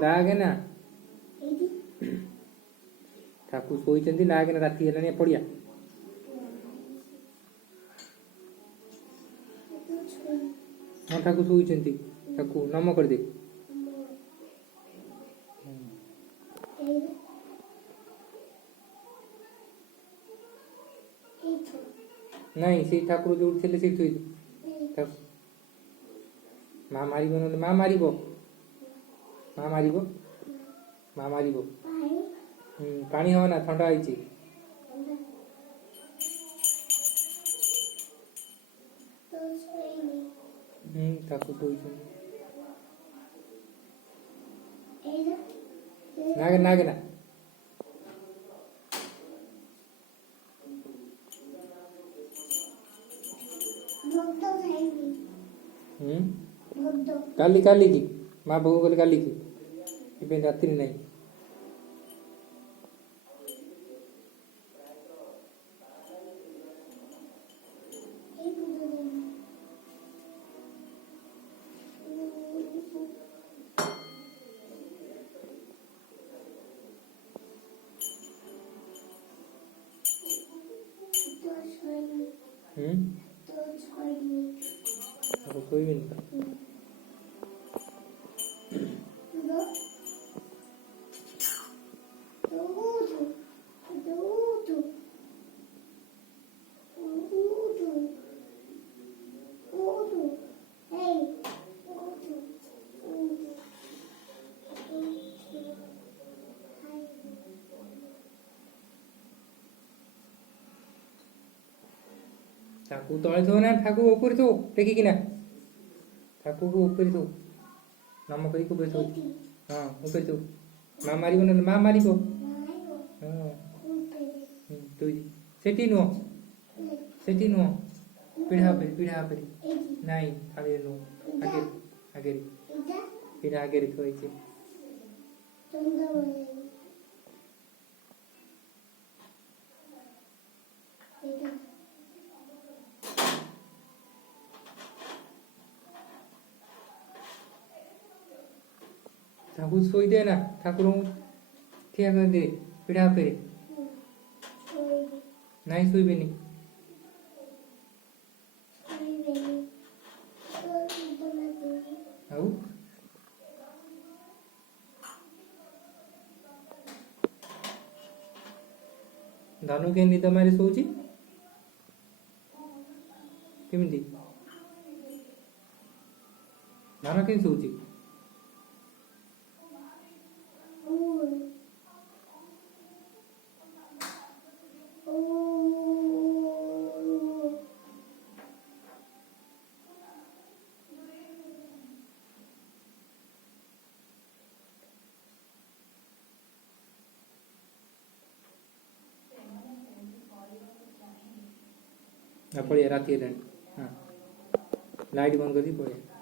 लागे ना ठाकुर शोइचंती लागे ना राति हेलानी पड़िया हाँ ठाकुर शोइचंती ठाकुर नम कर दे नहीं से ठाकुर जो उठे से थोई माँ मारिबो ना माँ मारिबो माँ मारिबो माँ मारिबो पानी हवा ना ठंडा आइछि ठाकुर शोइचंती नागे नागे ना काली काली की माँ बहू बोले काली की इबे रात्रि नहीं कोई भी नहीं ठाकुर तले थो ना ठाकुर ऊपर थो टेकी किना ठाकुर को ऊपर थो नम करी को ऊपर थो हाँ ऊपर थो माँ मारिबो ना माँ मारिबो हाँ तो सेठी नुह पीढ़ा पे नहीं आगे नु आगे आगे पीढ़ा आगे थोई छे ठाकुर सोई दे ना ठाकुर क्या कर दे पीढ़ा पे नहीं सोई भी नहीं आउ धानु के निद मारे सोची केमिति धानु के सोची पड़े रात हाँ लाइट बंद कर दी पड़े